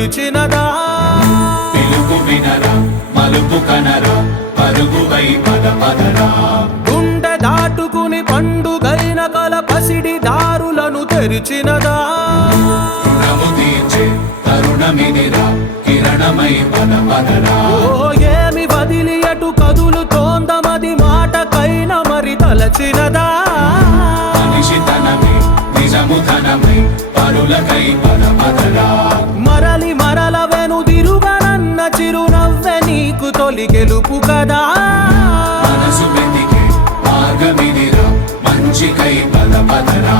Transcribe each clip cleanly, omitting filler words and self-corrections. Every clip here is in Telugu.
పిలిచినదా పిలుపు వినరా మలుపు కనరా పరుగువై పద పదరా గుండె దాటుకుని పండుగైన కల పసిడి దారులను తెరిచినదా రుణము తీర్చే తరుణమిదిరా కిరణమై పద పదరా ఓ ఏమి వదిలి అటు కదులుతోందమది మాటకైన మరి తలచినదా మనిషితనమే నిజముతనమై పరులకై పద పదరా మరలి మరల వెనుదిరుగనన్న చిరునవ్వె నీకు తొలి గెలుపు కదా మనసు వెతికే మార్గమిదిరా మంచికై పద పదరా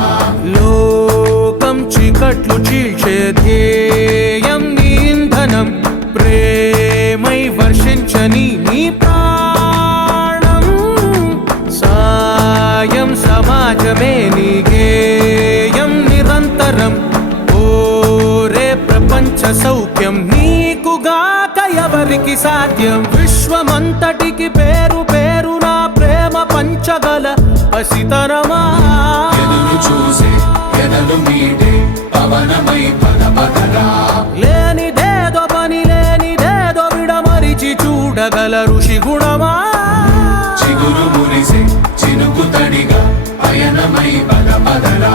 లోకం చీకట్లు చీల్చే ధ్యేయం నీ ఇంధనం ప్రేమై వర్షించని నీ ప్రాణం సాయం సమాజమే నీ గేయం నిరంతరం ఓరే ప్రపంచ సౌఖ్యం నీకుగాక ఎవరికి సాధ్యం విశ్వమంతటికి పేరు పేరు నా ప్రేమ పంచగల పసితరమా ఎదురు చూసే ఎదలు మీటే పవనమై పద పదరా లేనిదేదో పని లేనిదేదో విడమరిచి చూడగల ఋషి గుణమా చిగురు మురిసే చినుకు తడిగా పయనమై పద పదరా